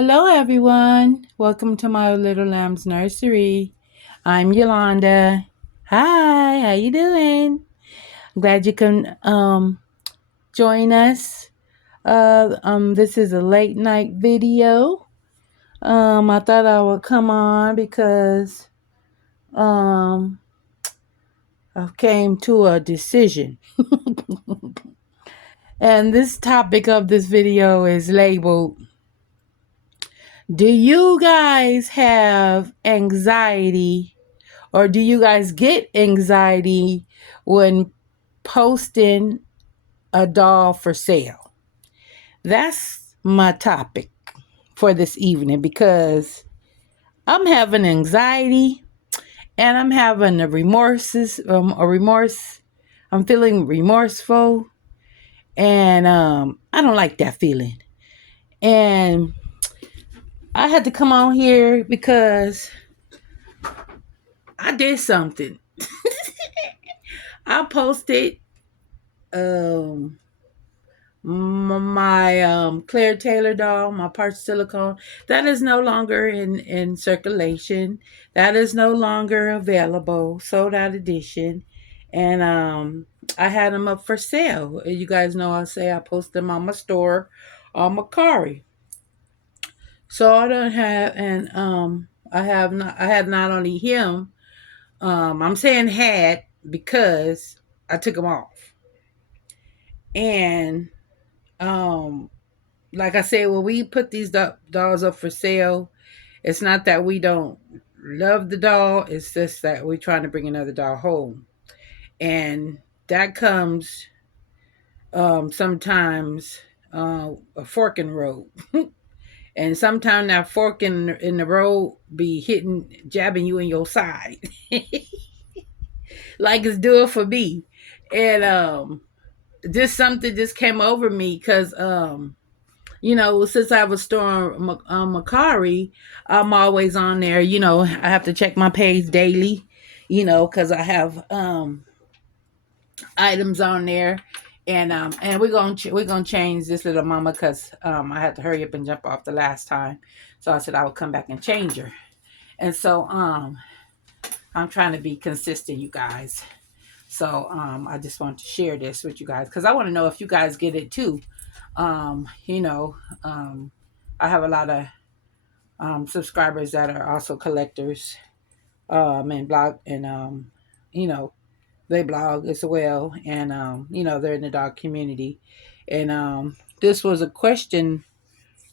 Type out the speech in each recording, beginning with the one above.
Hello, everyone. Welcome to my little lamb's nursery. I'm Yolanda. Hi, how you doing? I'm glad you can join us. This is a late night video. I thought I would come on because um, I came to a decision, and this topic of this video is labeled, "Do you guys have anxiety?" Or do you guys get anxiety when posting a doll for sale? That's my topic for this evening because I'm having anxiety and I'm having a remorse. I'm feeling remorseful and I don't like that feeling. And I had to come on here because I did something. I posted um my Claire Taylor doll, my parts silicone, that is no longer in circulation. That is no longer available. Sold out edition, and I had them up for sale. You guys know I say I post them on my store on Macari. So I don't have, and I had not only him. I'm saying had because I took them off, and um like I said, when we put these dolls up for sale, it's not that we don't love the doll. It's just that we're trying to bring another doll home, and that comes sometimes a fork in the road, and sometimes that fork in the road be jabbing you in your side, like it's doing for me, and just something just came over me because since I was storing Macari, I'm always on there. I have to check my page daily, because I have items on there, and we're gonna change this little mama because I had to hurry up and jump off the last time, so I said I would come back and change her, and so I'm trying to be consistent, you guys. So I just want to share this with you guys because I want to know if you guys get it too. Um, you know, um, I have a lot of subscribers that are also collectors and blog and you know they blog as well, and they're in the dog community, and this was a question,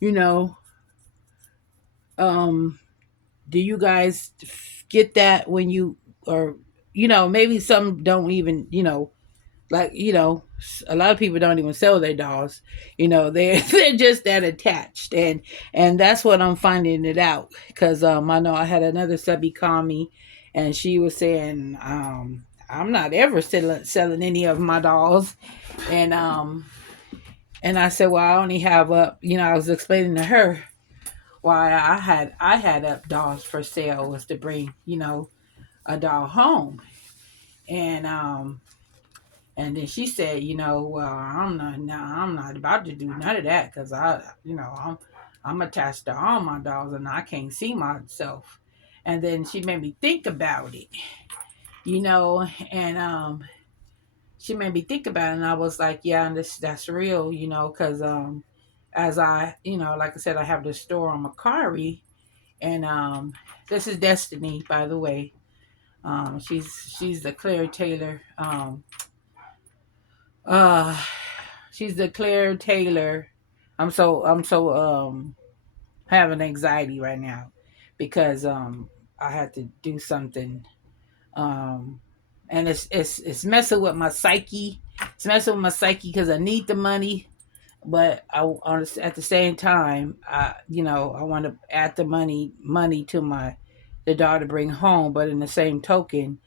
you know um do you guys get that when you, or maybe some don't even, like, a lot of people don't even sell their dolls. They're they're just that attached, and that's what I'm finding it out because I know I had another subby call me, and she was saying, I'm not ever selling any of my dolls, and I said, well, I only have up, I was explaining to her why I had up dolls for sale was to bring, a doll home, and then she said, well, I'm not about to do none of that because I'm attached to all my dolls and I can't see myself. And then she made me think about it, and she made me think about it, and I was like, yeah, and that's real, because as I, like I said, I have the store on Macari, and this is Destiny, by the way. She's the Claire Taylor. Uh, she's the Claire Taylor. I'm so having anxiety right now because I had to do something, um and it's messing with my psyche. It's messing with my psyche because I need the money, but at the same time, I want to add the money to the daughter to bring home, but in the same token,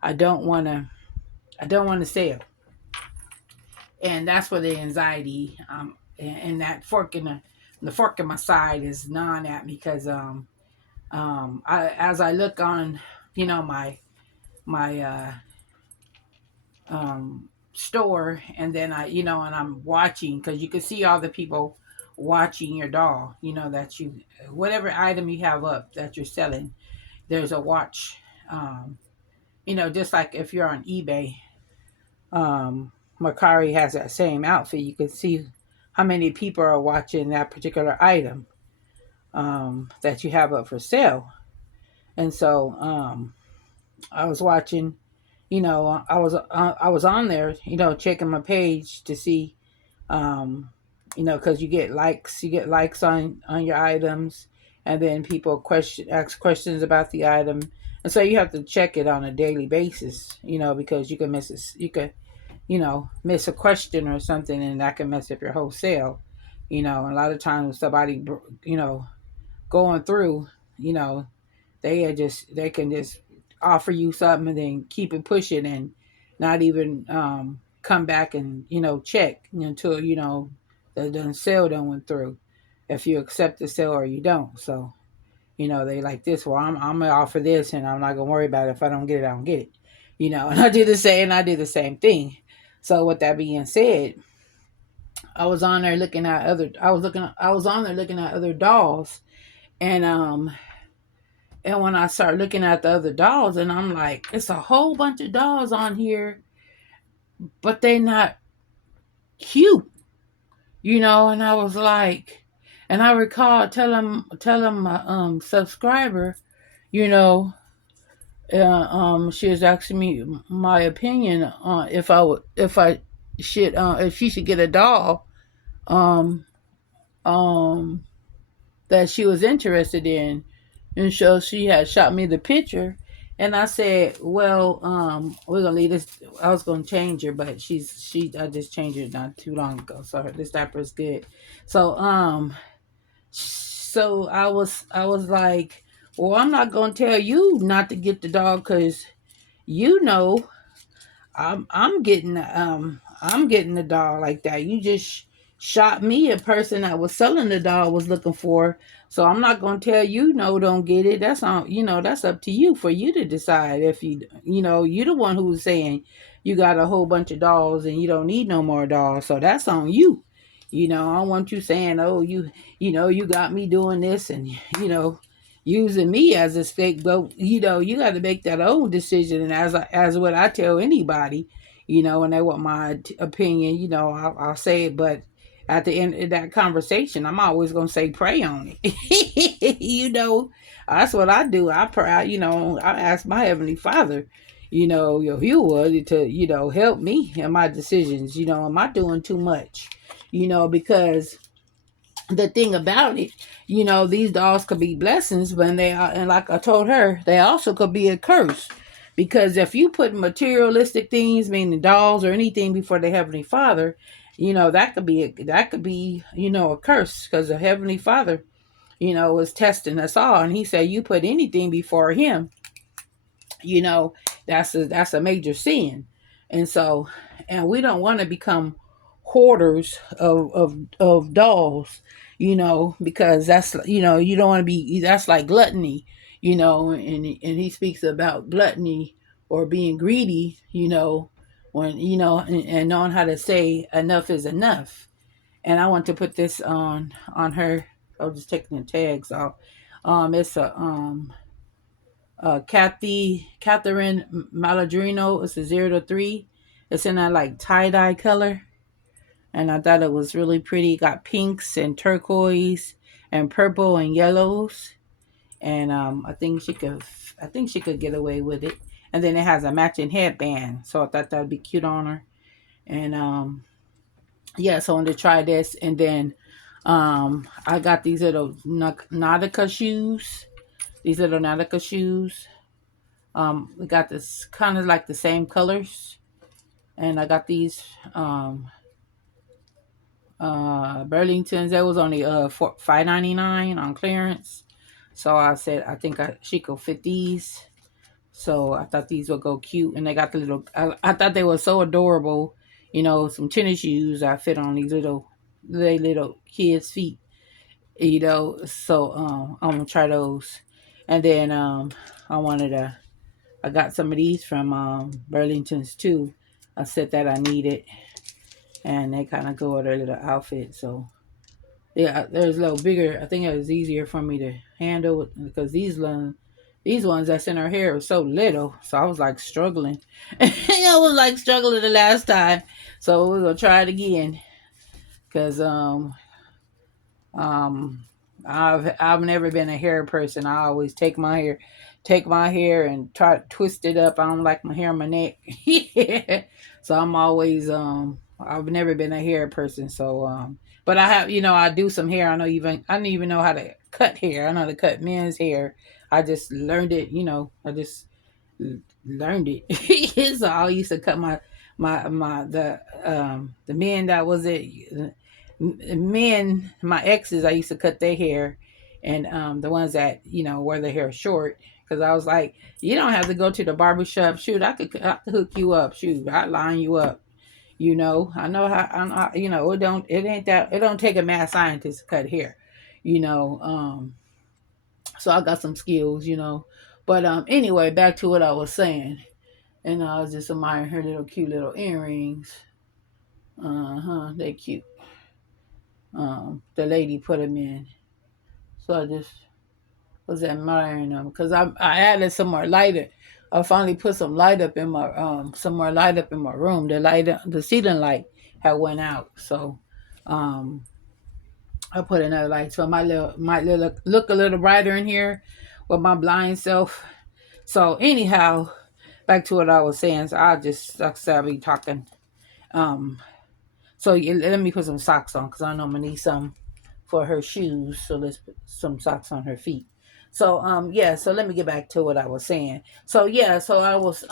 I don't want to sell, and that's where the anxiety, and that fork in the fork in my side is gnawing at me because as I look on, my store, and then and I'm watching because you can see all the people watching your doll, that you, whatever item you have up that you're selling, there's a watch. Um, just like if you're on eBay, Mercari has that same outfit. You can see how many people are watching that particular item that you have up for sale. And so I was watching, I was on there, checking my page to see, um, because you get likes on your items, and then people ask questions about the item, and so you have to check it on a daily basis, because you can miss a question or something, and that can mess up your whole sale. A lot of times somebody, going through, you know, they can just offer you something and then keep it pushing and not even come back and check until the sale done went through, if you accept the sale or you don't. So they like this. Well, I'm gonna offer this, and I'm not gonna worry about it. If I don't get it, I don't get it. And I did the same thing. So with that being said, I was on there looking at I was on there looking at other dolls, and when I start looking at the other dolls, and I'm like, it's a whole bunch of dolls on here, but they not cute, And I was like, and I recall telling my subscriber, you know, she was asking me my opinion on if she should get a doll, um, um, that she was interested in. And so she had shot me the picture. And I said, well, we're gonna leave this. I was gonna change her, but I just changed it not too long ago. So this diaper is good. So I was like, well, I'm not gonna tell you not to get the dog, because you know I'm getting the doll like that. You just shot me a person that was selling the doll was looking for. So I'm not gonna tell you no, don't get it. That's on that's up to you, for you to decide. If you're the one who's saying you got a whole bunch of dolls and you don't need no more dolls. So that's on you. I don't want you saying, oh, you got me doing this, and using me as a scapegoat. You got to make that own decision. And as what I tell anybody, when they want my opinion, I'll say it. But at the end of that conversation, I'm always gonna say, pray on it. That's what I do. I pray. I ask my heavenly Father, Yahuwah, to help me in my decisions. Am I doing too much? Because the thing about it, these dolls could be blessings, but they are, and like I told her, they also could be a curse. Because if you put materialistic things, meaning dolls or anything, before the Heavenly Father, that could be a curse, because the Heavenly Father, was testing us all, and He said, you put anything before Him, you know that's a major sin. And so, and we don't want to become hoarders of dolls, because that's, you don't want to be, that's like gluttony, and he speaks about gluttony, or being greedy, when and knowing how to say enough is enough. And I want to put this on her. I was just taking the tags off. It's a Catherine Maladrino. It's a 0 to 3. It's in that like tie dye color, and I thought it was really pretty. Got pinks and turquoise and purple and yellows, and I think she could get away with it. And then it has a matching headband, so I thought that would be cute on her. And yeah, so I wanted to try this, and then I got these little Nautica shoes. These little Nautica shoes. We got this kind of like the same colors, and I got these Burlingtons. That was only $5.99 on clearance. So I said she could fit these. So I thought these would go cute, and they got the little. I thought they were so adorable. Some tennis shoes I fit on these little kids' feet. So I'm gonna try those, and then I wanted to. I got some of these from Burlington's too. A set that I needed, and they kind of go with their little outfit. So Yeah, there's a little bigger. I think it was easier for me to handle because these ones that's in her hair are so little. So I was like struggling. I was like struggling the last time. So we're gonna try it again because um, I've never been a hair person. I always take my hair and try to twist it up. I don't like my hair on my neck. Yeah. So I'm always I've never been a hair person. So but I have I do some hair. I don't even know how to cut hair. I know how to cut men's hair. I just learned it. I just learned it. So I used to cut the men that was it men my exes. I used to cut their hair, and the ones that wear their hair short, because I was like, you don't have to go to the barber shop. Shoot, I could hook you up. Shoot, I line you up. I know how. It don't take a mad scientist to cut hair. You know, so I got some skills. But anyway, back to what I was saying. And I was just admiring her little cute little earrings. They cute. The lady put them in. So I just was admiring them because I added some more light. I finally put some light up in my some more light up in my room. The ceiling light had went out, so um I put another light so my little look a little brighter in here with my blind self. So anyhow, back to what I was saying. So like I said, I'll be talking. Um, so let me put some socks on because I know I'm gonna need some for her shoes. So let's put some socks on her feet. So yeah, so let me get back to what I was saying. So yeah, so I was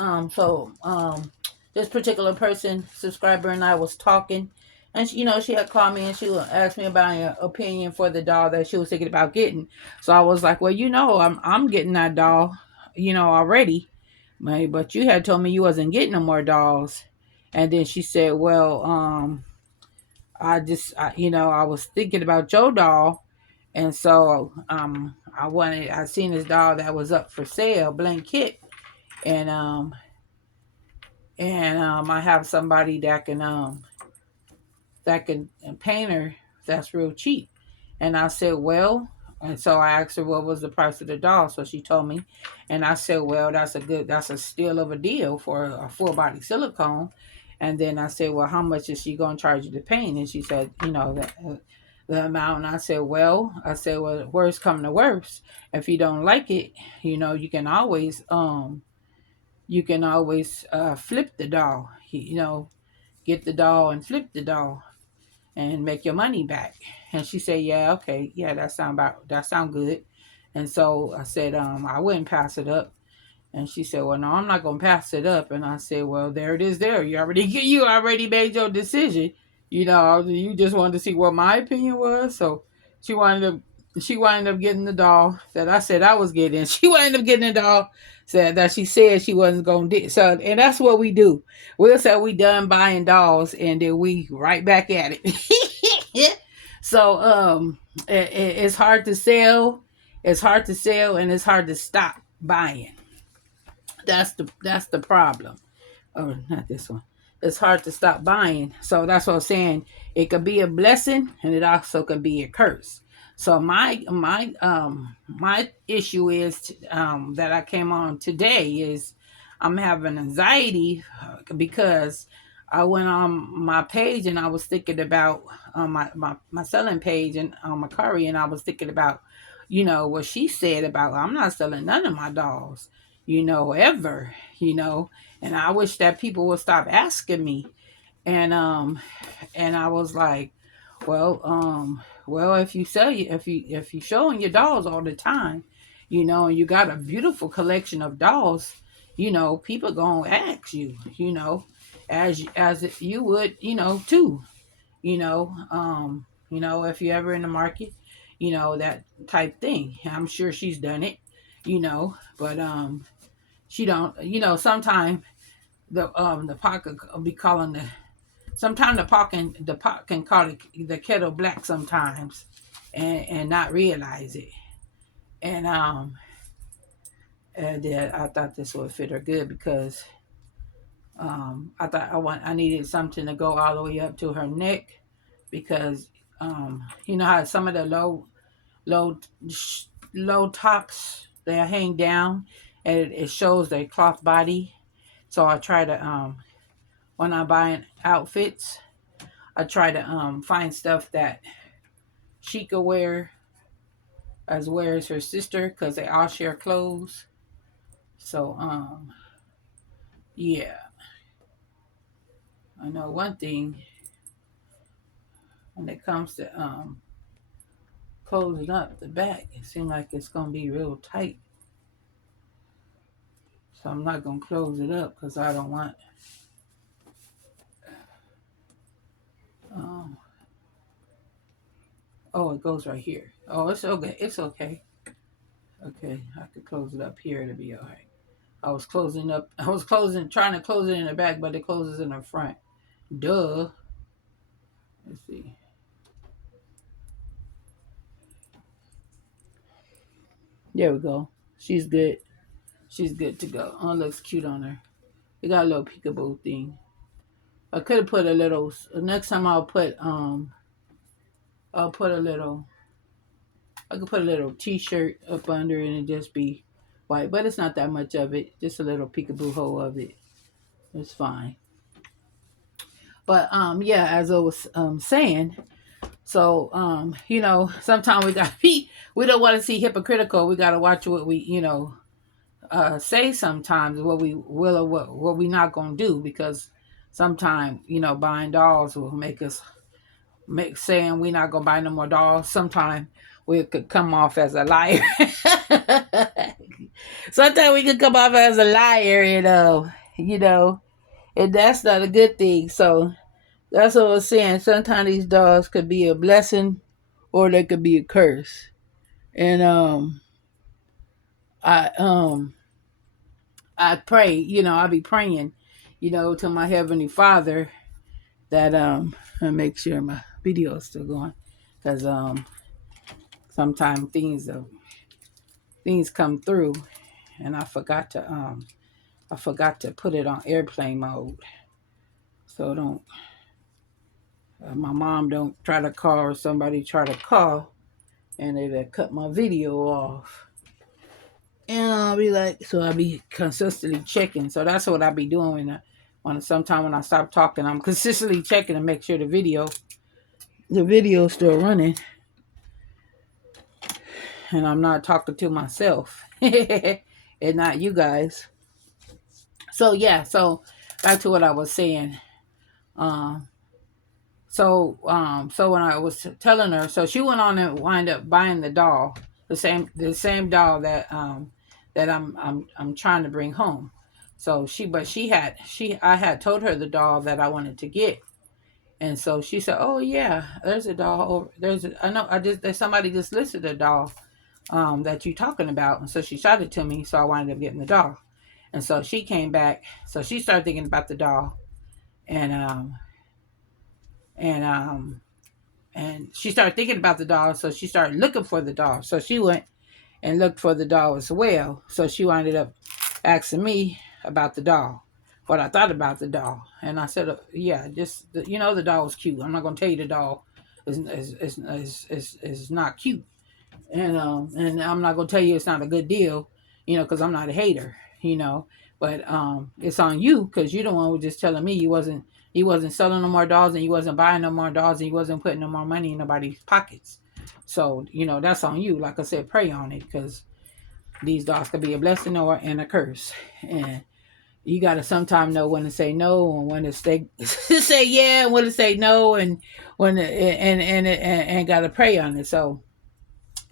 this particular person, subscriber, and I was talking, and she had called me and she asked me about an opinion for the doll that she was thinking about getting. So I was like, well, I'm getting that doll, already. But you had told me you wasn't getting no more dolls. And then she said, well, I was thinking about your doll, and so I seen this doll that was up for sale, blank kit, and I have somebody that can paint her that's real cheap. And I said, well, and so I asked her what was the price of the doll. So she told me, and I said, well, that's a steal of a deal for a full body silicone. And then I said, well, how much is she gonna charge you to paint? And she said, the amount. And I said, well, worst come to worst, if you don't like it, you can always flip the doll. Get the doll and flip the doll and make your money back. And she said, yeah, okay, yeah, that sound good. And so I said, I wouldn't pass it up. And she said, well, no, I'm not gonna pass it up. And I said, well, there it is. There, you already made your decision. You just wanted to see what my opinion was. So she wanted up getting the doll that I said I was getting. She wanted up getting the doll that she said she wasn't gonna do. So, and that's what we do. We'll say we done buying dolls, and then we right back at it. So it's hard to sell. It's hard to sell, and it's hard to stop buying. That's the problem. Oh, not this one. It's hard to stop buying. So that's what I'm saying. It could be a blessing, and it also could be a curse. So my issue is that I came on today is I'm having anxiety because I went on my page and I was thinking about my selling page and on my curry, and I was thinking about what she said about I'm not selling none of my dolls, ever, and I wish that people would stop asking me. And I was like, well, if you showing your dolls all the time, and you got a beautiful collection of dolls, people gonna ask you, as if you would, too, if you're ever in the market, that type thing. I'm sure she's done it, but she don't, sometimes the pocket be calling sometimes the pot can call the kettle black sometimes, and not realize it. And then I thought this would fit her good because I needed something to go all the way up to her neck because You know how some of the low low tops they hang down, and it shows their cloth body. So I try to when I buy outfits, I try to find stuff that she could wear as well as her sister because they all share clothes. So yeah, I know one thing when it comes to closing up the back, it seems like it's gonna be real tight. So I'm not gonna close it up because I don't want. Um, oh, it goes right here. Oh, it's okay. It's okay. Okay, I could close it up here to be all right. I was closing up. I was closing, trying to close it in the back, but it closes in the front. Duh. Let's see. There we go. She's good. She's good to go. Oh, it looks cute on her. It got a little peekaboo thing. I could have put a little. Next time I'll put a little. I could put a little T-shirt up under it and just be white, but it's not that much of it. Just a little peekaboo hole of it. It's fine. But yeah, as I was saying, so sometimes we got to be. We don't want to see hypocritical. We got to watch what we say sometimes, what we will or what we not gonna do, because sometimes buying dolls will make us make saying we not gonna buy no more dolls. Sometimes we could come off as a liar. Sometimes we could come off as a liar, and that's not a good thing. So that's what I was saying. Sometimes these dolls could be a blessing or they could be a curse. And I I pray, I be praying, to my heavenly Father that I make sure my video is still going, because sometimes things come through, and I forgot to put it on airplane mode, so don't my mom don't try to call or somebody try to call and they cut my video off. And I'll be like, so I'll be consistently checking. So that's what I'll be doing when sometime when I stop talking, I'm consistently checking to make sure the video's still running, and I'm not talking to myself and not you guys. So yeah, so back to what I was saying. Um, so when I was telling her, so she went on and wind up buying the doll, the same doll that I'm trying to bring home. So I had told her the doll that I wanted to get, and so she said, "Oh yeah, there's a doll. I know. There's somebody just listed a doll, that you talking about." And so she shot it to me. So I wound up getting the doll, and so she came back. So she started thinking about the doll, and and um and she started thinking about the doll. So she started looking for the doll. So she went and looked for the doll as well. So she ended up asking me about the doll, what I thought about the doll, and I said, "Yeah, just the doll was cute. I'm not gonna tell you the doll is not cute, and I'm not gonna tell you it's not a good deal, because I'm not a hater, but it's on you because you the one who was just telling me you wasn't selling no more dolls and you wasn't buying no more dolls and you wasn't putting no more money in nobody's pockets. So that's on you. Like I said, pray on it because these dolls could be a blessing or and a curse, and you got to sometimes know when to say no and when to say yeah and when to say no and when to, and got to pray on it. So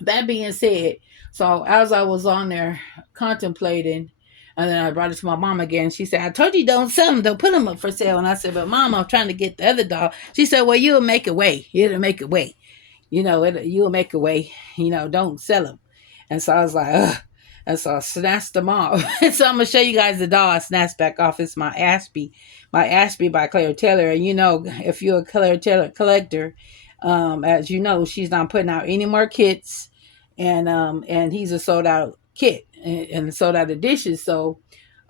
that being said, so as I was on there contemplating, and then I brought it to my mom again. She said, "I told you don't sell them, don't put them up for sale." And I said, "But mom, I'm trying to get the other dog." She said, "Well, you'll make a way. You'll make a way. You'll make a way. Don't sell them." And so I was like, ugh. And so I snatched them off. And so I'm gonna show you guys the doll I snatched back off. It's my Ashby by Claire Taylor. And if you're a Claire Taylor collector, as you know, she's not putting out any more kits, and he's a sold out kit and sold out of dishes. So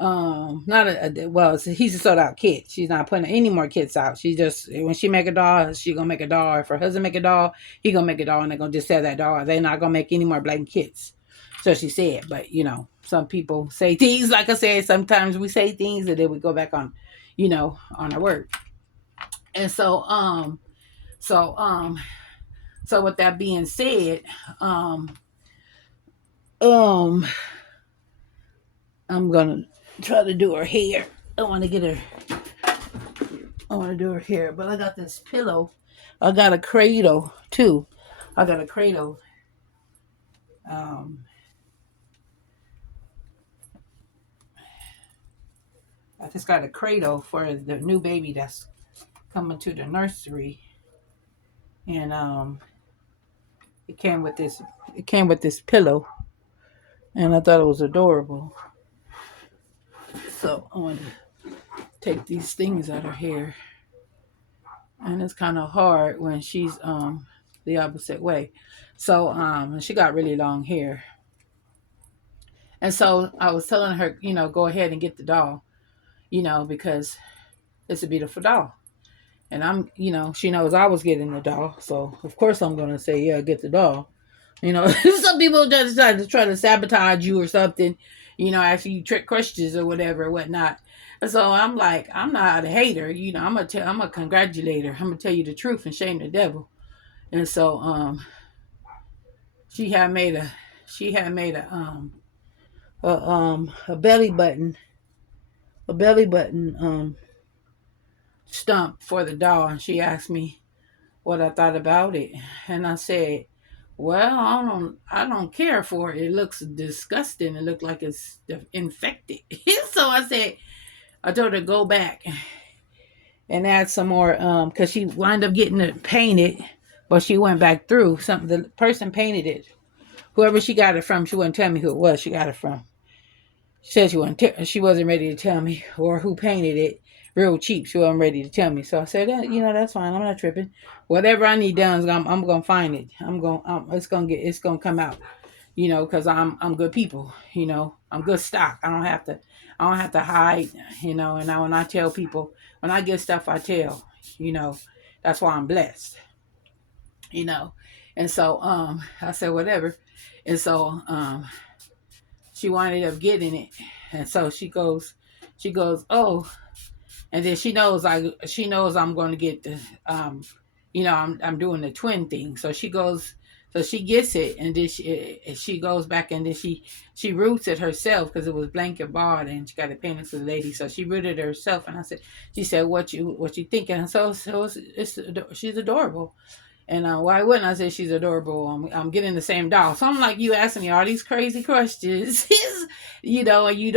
Not well, he's a sold out kid. She's not putting any more kids out. She just, when she make a doll, she gonna make a doll. If her husband make a doll, he gonna make a doll, and they're gonna just sell that doll. They're not gonna make any more black kids. So she said. But some people say things, like I said, sometimes we say things and then we go back on, on our word. And so so with that being said, um I'm gonna try to do her hair. I want to get her. I want to do her hair, but I got this pillow. I got a cradle too. I got a cradle. Um, I just got a cradle for the new baby that's coming to the nursery, and it came with this. It came with this pillow, and I thought it was adorable. So I want to take these things out of her hair, and it's kind of hard when she's the opposite way. So she got really long hair, and so I was telling her, go ahead and get the doll, because it's a beautiful doll. And she knows I was getting the doll, so of course I'm gonna say, yeah, get the doll. Some people just try to sabotage you or something, after you trick questions or whatever, or whatnot. And so I'm like, I'm not a hater, I'm a congratulator. I'm gonna tell you the truth and shame the devil. And so she had made a belly button, stump for the doll, and she asked me what I thought about it, and I said, "Well, I don't care for it. It looks disgusting. It looked like it's infected." So I told her to go back and add some more, because she wound up getting it painted, but she went back through something. The person painted it. Whoever she got it from, she wouldn't tell me who it was. She got it from. She said she wasn't ready to tell me, or who painted it real cheap. She wasn't ready to tell me. So I said, that's fine. I'm not tripping. Whatever I need done, I'm gonna find it. It's gonna come out. Because I'm good people. I'm good stock. I don't have to hide. And when I tell people, when I get stuff, I tell. That's why I'm blessed. You know, and so I said whatever, and so she winded up getting it, and so she goes, oh, and then she knows I'm going to get the I'm doing the twin thing. So she gets it, and then she goes back, and then she roots it herself because it was blanket barred, and she got it painted to the lady. So she rooted it herself, and she said, what you thinking? And so she's adorable. And why wouldn't I say she's adorable? I'm getting the same doll. So I'm like, you asking me all these crazy questions, and I'm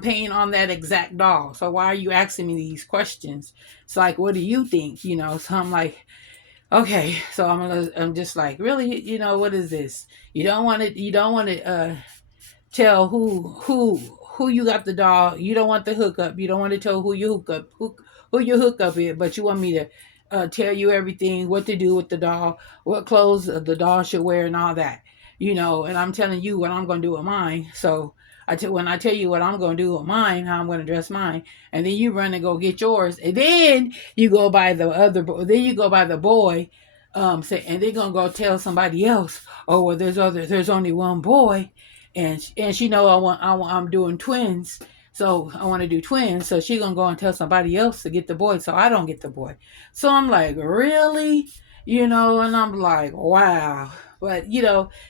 paying on that exact doll. So why are you asking me these questions? It's like, what do you think? So I'm like, okay. So I'm just like, really, what is this? You don't want to tell who you got the doll. You don't want the hookup. You don't want to tell who your hookup is, but you want me to tell you everything, what to do with the doll, what clothes the doll should wear, and all that. And I'm telling you what I'm going to do with mine. So when I tell you what I'm going to do with mine, how I'm going to dress mine, and then you run and go get yours, and then you go by the other, then you go by the boy, and they're gonna go tell somebody else. Oh well, there's only one boy, and she know I'm doing twins. So I want to do twins. So she gonna go and tell somebody else to get the boy, so I don't get the boy. So I'm like, really, and I'm like, wow. But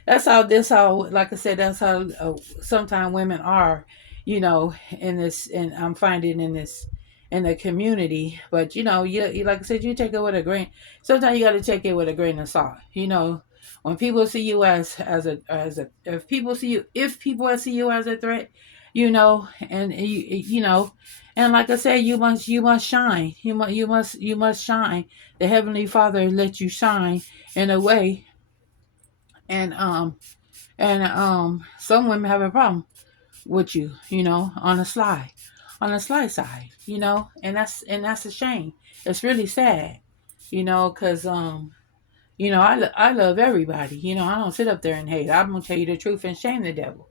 that's how, like I said, that's how sometimes women are, in this, and I'm finding in this, in the community. But you like I said, you take it with a grain. Sometimes you got to take it with a grain of salt. When people see you as a if people see you as a threat, and and like I said, you must shine. You must shine. The Heavenly Father let you shine in a way, and some women have a problem with you, on the sly side, and that's a shame. It's really sad, because I love everybody. I don't sit up there and hate. I'm gonna tell you the truth and shame the devil.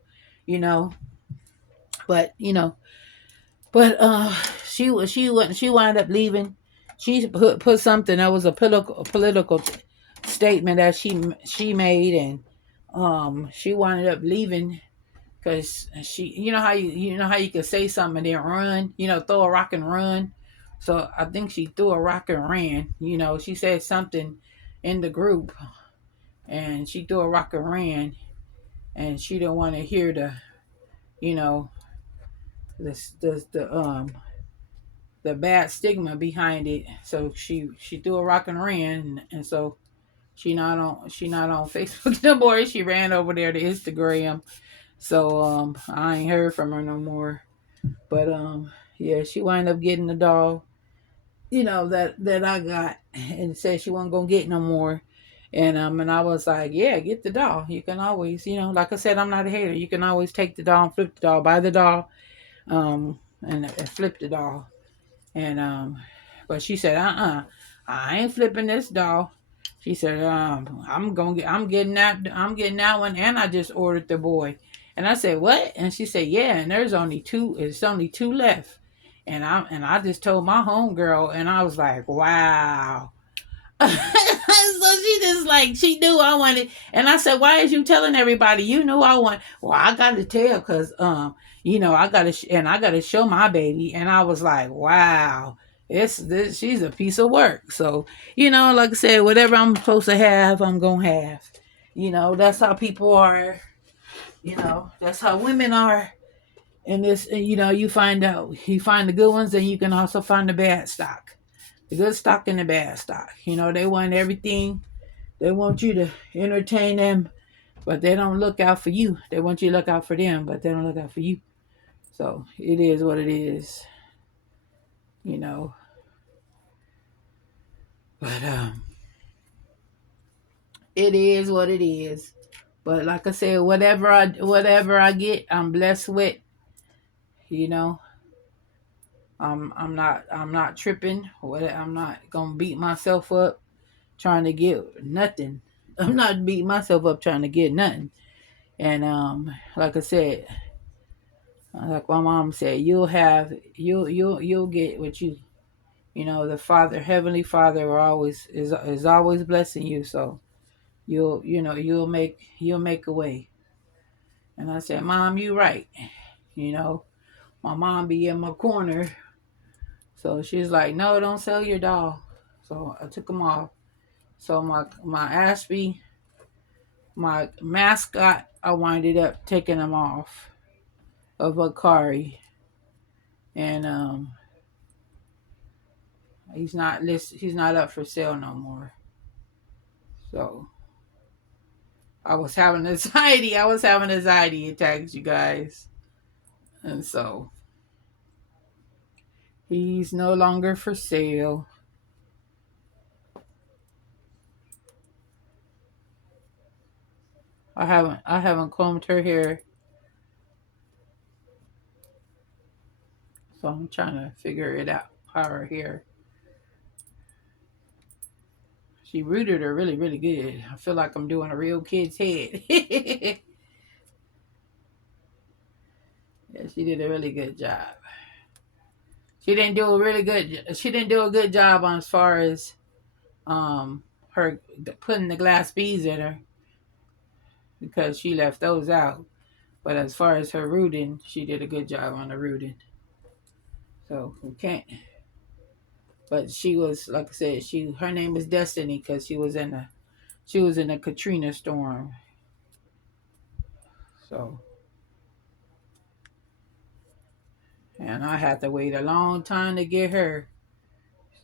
You know, But but she wound up leaving. She put something that was a political statement that she made, and she wound up leaving because she, you know how you can say something and then run, throw a rock and run. So I think she threw a rock and ran. She said something in the group, and she threw a rock and ran, and she didn't want to hear you know the bad stigma behind it. So she threw a rock and ran, and so she not on Facebook no more. She ran over there to Instagram. So I ain't heard from her no more. But yeah, she wound up getting the doll, that I got, and said she wasn't gonna get no more. And I was like, yeah, get the doll. You can always, like I said, I'm not a hater. You can always take the doll and flip the doll, buy the doll, and flip the doll. And but she said, I ain't flipping this doll. She said, I'm getting that one, and I just ordered the boy. And I said, what? And she said, yeah, and there's only two. It's only two left. And I just told my homegirl, and I was like, wow. So she just like, she knew I wanted, and I said, why is you telling everybody you knew I want? Well, I got to tell because I got to and I got to show my baby. And I was like, wow, this she's a piece of work. So like I said, whatever I'm supposed to have, I'm gonna have. That's how people are. That's how women are. And this, you find the good ones, and you can also find the bad stock, the good stock and the bad stock. They want everything. They want you to entertain them, but they don't look out for you. They want you to look out for them, but they don't look out for you. So it is what it is, you know. But it is what it is. But like I said, whatever I get, I'm blessed with. You know, I'm not tripping. I'm not gonna beat myself up trying to get nothing. I'm not beating myself up trying to get nothing. And like I said, like my mom said, you'll get what the Father, Heavenly Father, will always is always blessing you. So you'll make a way. And I said, Mom, you right. You know, my mom be in my corner, so she's like, no, don't sell your doll. So I took them off. So my Ashby, my mascot, I winded up taking him off of Akari, and he's not up for sale no more. So I was having anxiety. I was having anxiety attacks, you guys, and so he's no longer for sale. I haven't combed her hair, so I'm trying to figure it out. How her hair. She rooted her really, really good. I feel like I'm doing a real kid's head. Yeah, she did a really good job. She didn't do a really good. She didn't do a good job on as far as her putting the glass beads in her because she left those out. But as far as her rooting, she did a good job on the rooting. So we can't. But she was, like I said, her name is Destiny because she was in a Katrina storm. So, and I had to wait a long time to get her.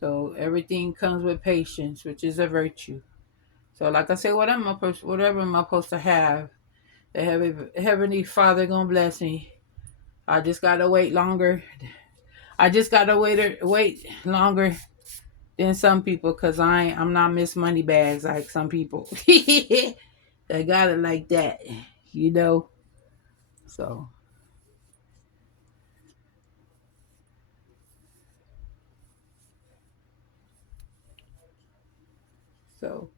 So everything comes with patience, which is a virtue. So like I said, whatever am I supposed to have, the heavenly Father gonna bless me. I just gotta wait longer. I just gotta wait longer than some people, cause I'm not Miss Moneybags like some people. They got it like that, you know. So so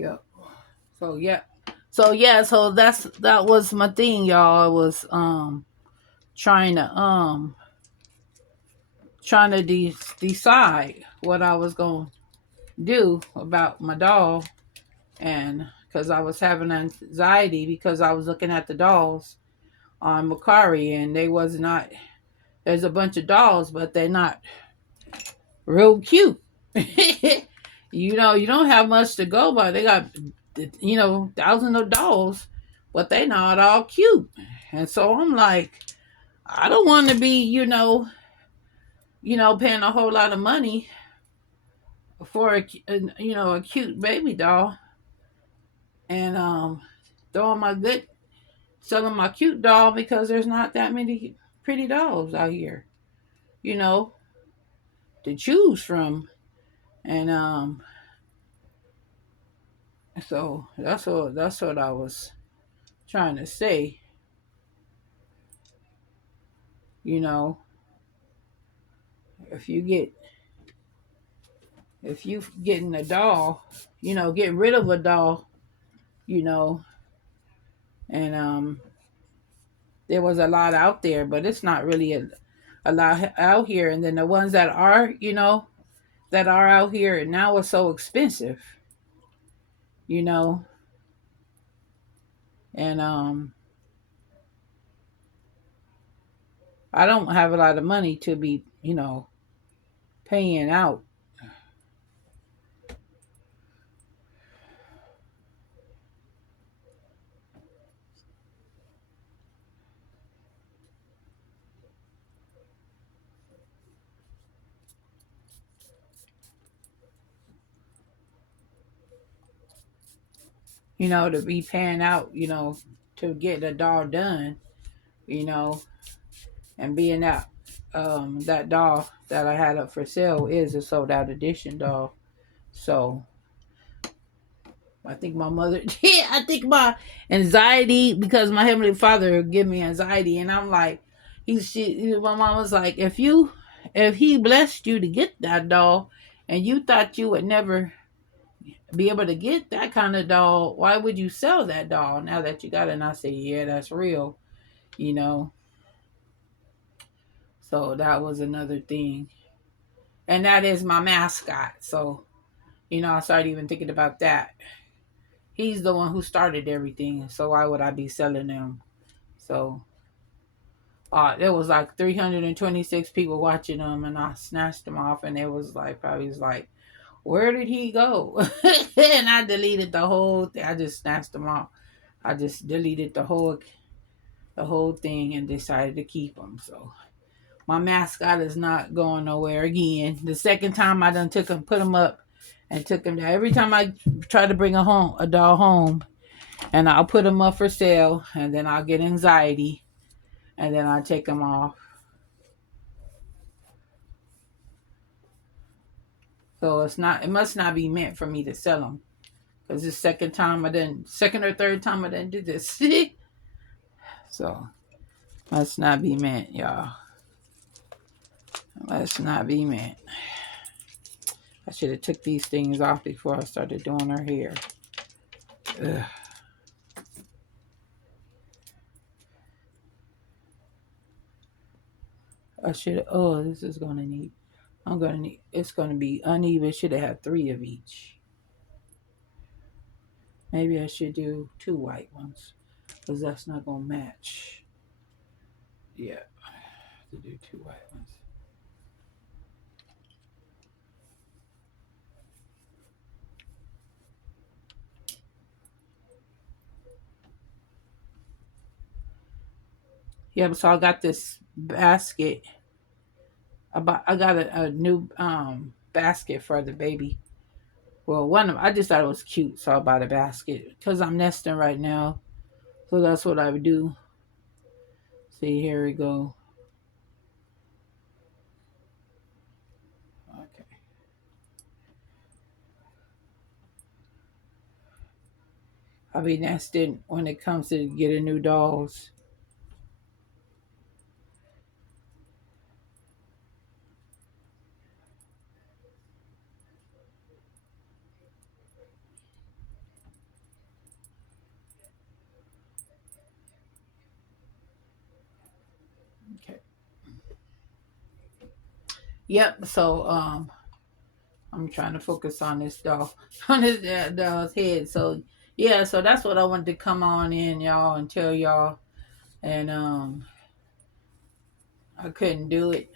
Yeah. So yeah. So yeah, so that was my thing, y'all. I was trying to decide what I was going to do about my doll, and cuz I was having anxiety because I was looking at the dolls on Macari, and they was not, there's a bunch of dolls but they're not real cute. You don't have much to go by. They got, thousands of dolls, but they not all cute. And so I'm like, I don't want to be, paying a whole lot of money for a cute baby doll, and throwing my good, selling my cute doll because there's not that many pretty dolls out here, you know, to choose from. And so that's what I was trying to say, you know, if you get if you getting a doll, get rid of a doll, you know, and there was a lot out there, but it's not really a lot out here. And then the ones that are, that are out here now are so expensive, you know, and I don't have a lot of money to be, paying out, to be paying out, to get a doll done, you know, and being that doll that I had up for sale is a sold out edition doll. So I think my mother, yeah, I think my anxiety, because my Heavenly Father give me anxiety, and I'm like, my mom was like, if he blessed you to get that doll, and you thought you would never be able to get that kind of doll, why would you sell that doll now that you got it? And I said, yeah, that's real, you know. So that was another thing, and that is my mascot. So I started even thinking about that. He's the one who started everything, so why would I be selling him? So there was like 326 people watching them, and I snatched them off, and it was like, probably was like, where did he go? And I deleted the whole thing. I just snatched them off. I just deleted the whole thing and decided to keep them. So my mascot is not going nowhere again. The second time I done took him, put him up, and took him down. Every time I try to bring a doll home, and I'll put him up for sale, and then I'll get anxiety, and then I'll take him off. So it must not be meant for me to sell them. Because the second or third time I didn't do this. So, must not be meant, y'all. Must not be meant. I should have took these things off before I started doing her hair. Ugh. This is going to need, it's going to be uneven. Should have had 3 of each. Maybe I should do 2 white ones. Because that's not going to match. Yeah, to do 2 white ones. Yeah, so I got this basket. I got a new basket for the baby. Well, I just thought it was cute, so I bought a basket because I'm nesting right now. So that's what I would do. See, here we go. Okay. I'll be nesting when it comes to getting new dolls. Okay. Yep. So I'm trying to focus on this doll, on this doll's head. So yeah, so that's what I wanted to come on in, y'all, and tell y'all. And I couldn't do it.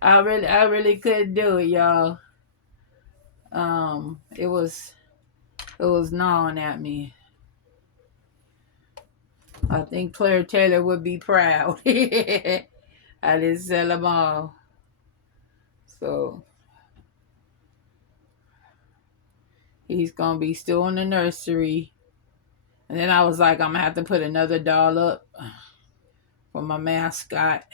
I really couldn't do it, y'all. It was gnawing at me. I think Claire Taylor would be proud. I didn't sell them all. So he's gonna be still in the nursery. And then I was like, I'm gonna have to put another doll up for my mascot.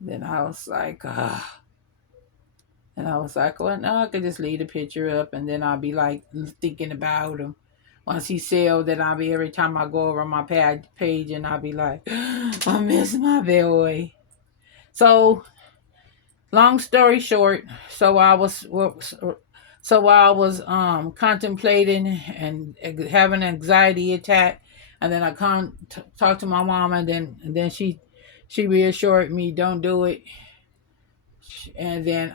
Then I was like, and I was like, well, no, I could just leave the picture up, and then I'll be like thinking about him. Once he sell, then I'll be every time I go over my page, and I'll be like, I miss my boy. So, long story short, so I was contemplating and having an anxiety attack, and then I talked to my mom, and then she reassured me, don't do it. And then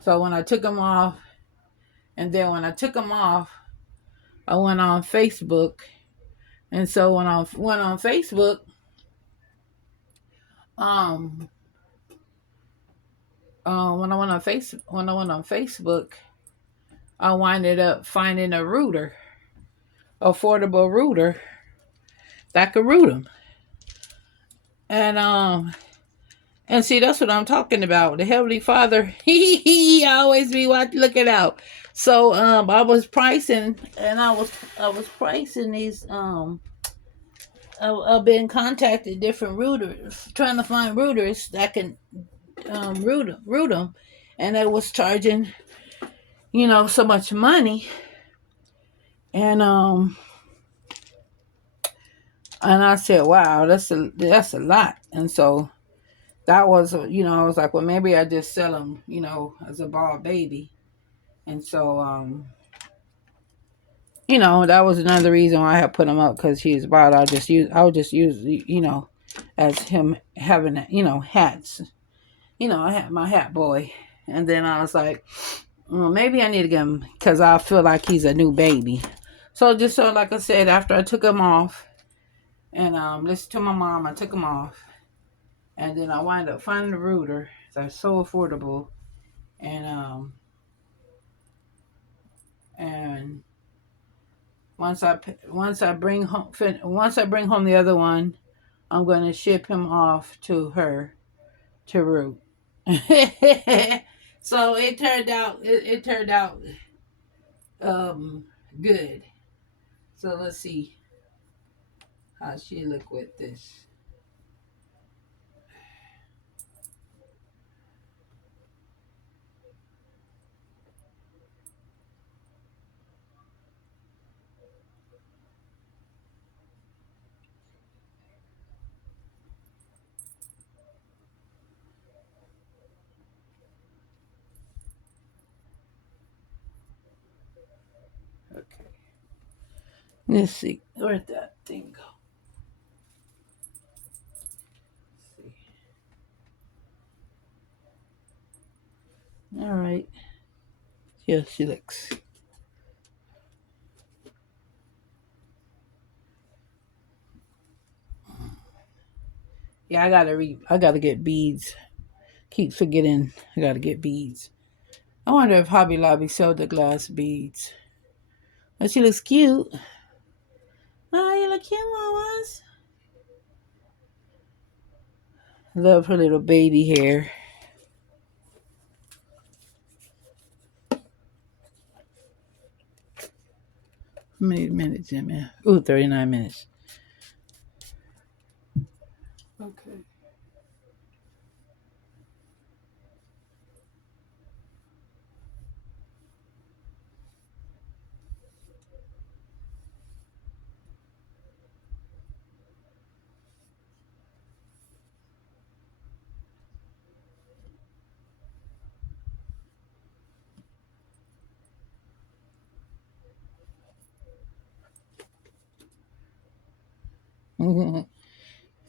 so when I took them off, and then when I took them off, I went on Facebook. And so when I went on Facebook, um when I went on Facebook, I winded up finding a router, affordable router that could root them. And see, that's what I'm talking about. The Heavenly Father, he always be looking out. So I was pricing, and I was pricing these. I've been contacting different routers, trying to find routers that can root them, and they was charging, so much money, and I said, wow, that's a lot, and so that was, I was like, well, maybe I just sell them, as a ball baby. And so, that was another reason why I had put him up, because he's about, I would just use, as him having, hats. I had my hat boy. And then I was like, well, maybe I need to get him, because I feel like he's a new baby. So just so, like I said, after I took him off and listened to my mom, I took him off. And then I wind up finding the router that's so affordable. And once I bring home the other one, I'm gonna ship him off to her to root. So it turned out um good. So let's see how she look with this. Okay. Let's see. Where'd that thing go? Let's see. All right. Yeah, she looks. Yeah, I gotta get beads. Keep forgetting I gotta get beads. I wonder if Hobby Lobby sell the glass beads. But she looks cute. Oh, you look cute, mamas. Love her little baby hair. How many minutes in there? Ooh, 39 minutes. Okay.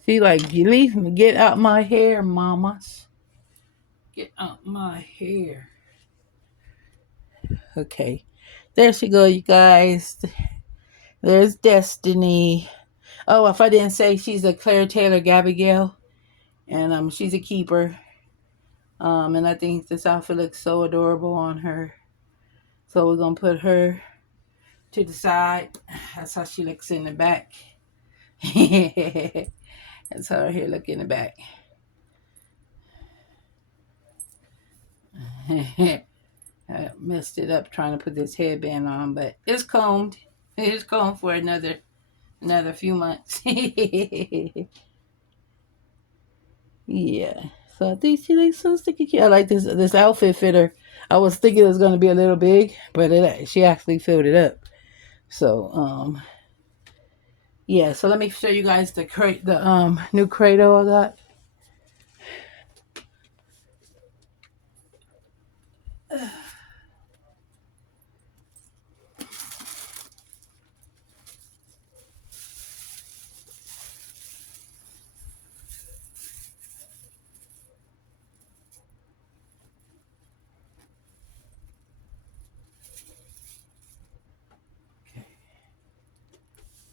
She like, you leave me, get out my hair, mamas. Get out my hair. Okay. There she go, you guys. There's Destiny. Oh, if I didn't say, she's a Claire Taylor Gabigail. And she's a keeper. And I think this outfit looks so adorable on her. So we're gonna put her to the side. That's how she looks in the back. That's how her hair look in the back. I messed it up trying to put this headband on, but it's combed. It's combed for another few months. Yeah. So I think she looks so sticky cute. I like this outfit fitter. I was thinking it was gonna be a little big, but she actually filled it up. So yeah. So let me show you guys the new Credo I got.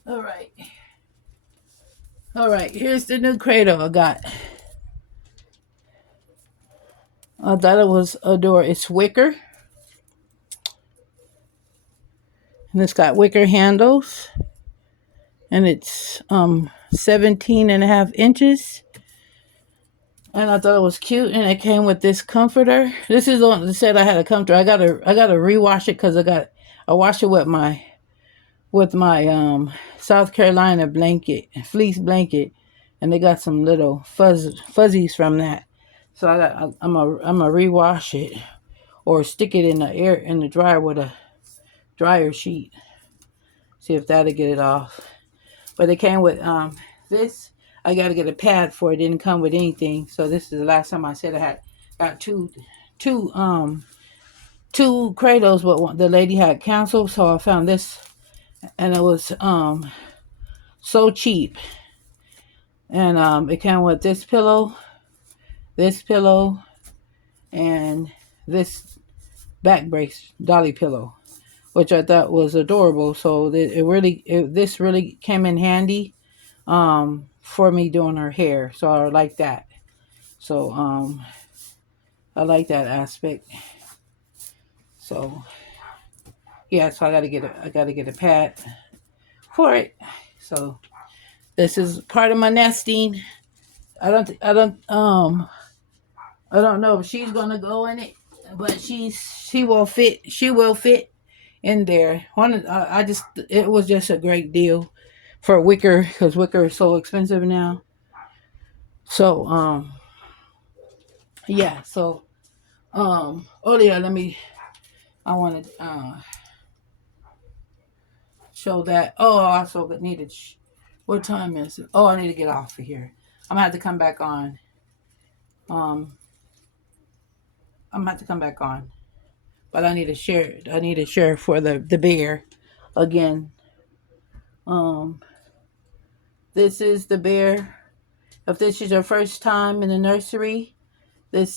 All right. All right. Here's the new Credo I got. I thought it was adorable. It's wicker. And it's got wicker handles. And it's 17 and a half inches. And I thought it was cute, and it came with this comforter. This is on the set. I had a comforter. I gotta rewash it because I washed it with my South Carolina fleece blanket, and they got some little fuzzies from that. So I'm a rewash it or stick it in the dryer with a dryer sheet. See if that'll get it off. But it came with this. I got to get a pad for it. It didn't come with anything. So this is the last time I said I had got two Kratos, but the lady had canceled, so I found this, and it was so cheap. And it came with this pillow, and this back brace dolly pillow, which I thought was adorable. So this really came in handy for me doing her hair. So I like that. So I like that aspect. So yeah, so I gotta get a pad for it. So this is part of my nesting. I don't know if she's gonna go in it, but she will fit in there. It was just a great deal for wicker, because wicker is so expensive now. So yeah, so oh yeah, I want to show that. Oh, I also needed what time is it? Oh, I need to get off of here. I'm gonna have to come back on. I'm gonna have to come back on, but I need to share. I need to share for the bear again. This is the bear. If this is your first time in the nursery,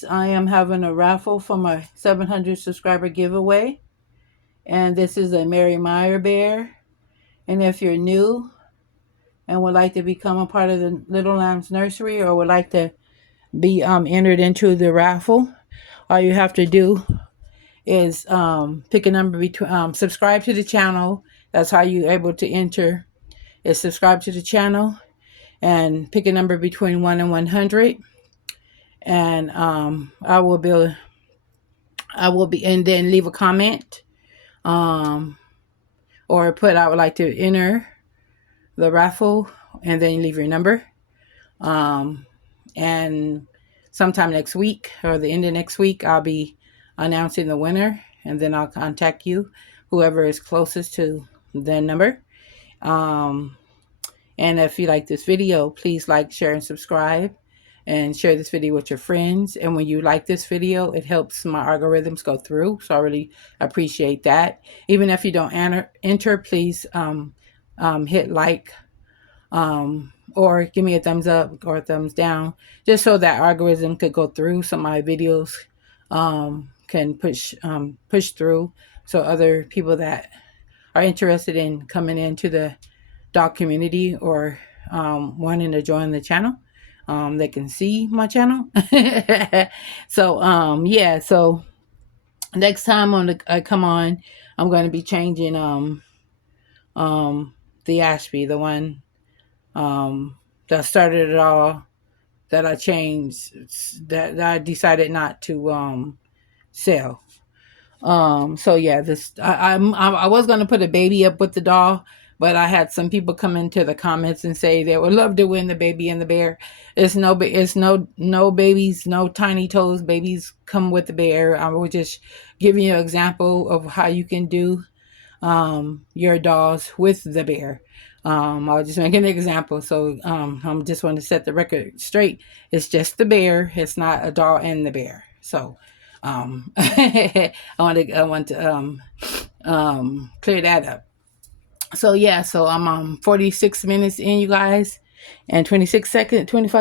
I am having a raffle for my 700 subscriber giveaway, and this is a Mary Meyer bear. And if you're new and would like to become a part of the Little Lambs Nursery, or would like to be entered into the raffle, all you have to do is pick a number between subscribe to the channel. That's how you're able to enter, is subscribe to the channel and pick a number between 1 and 100, and I will be and then leave a comment, or put I would like to enter the raffle, and then leave your number, and sometime next week or the end of next week I'll be announcing the winner, and then I'll contact you, whoever is closest to the number. And if you like this video, please like, share, and subscribe, and share this video with your friends. And when you like this video, it helps my algorithms go through, so I really appreciate that. Even if you don't enter, please hit like or give me a thumbs up or a thumbs down, just so that algorithm could go through, so my videos can push through, so other people that are interested in coming into the dog community or wanting to join the channel, they can see my channel. So yeah, so next time I come on, I'm going to be changing the Ashby, the one that started it all, that I changed, that I decided not to sell. So yeah, this I was gonna put a baby up with the doll, but I had some people come into the comments and say they would love to win the baby and the bear. It's no babies, no tiny toes babies come with the bear. I was just giving you an example of how you can do your dolls with the bear. I'll just make an example. So I'm just want to set the record straight. It's just the bear. It's not a doll and the bear. So I want to clear that up. So yeah, so I'm 46 minutes in, you guys, and 25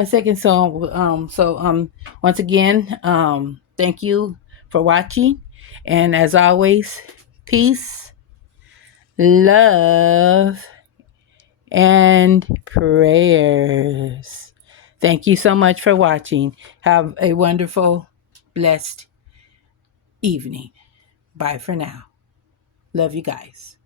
seconds. So once again, thank you for watching, and as always, peace, love, and prayers. Thank you so much for watching. Have a wonderful, blessed evening. Bye for now. Love you guys.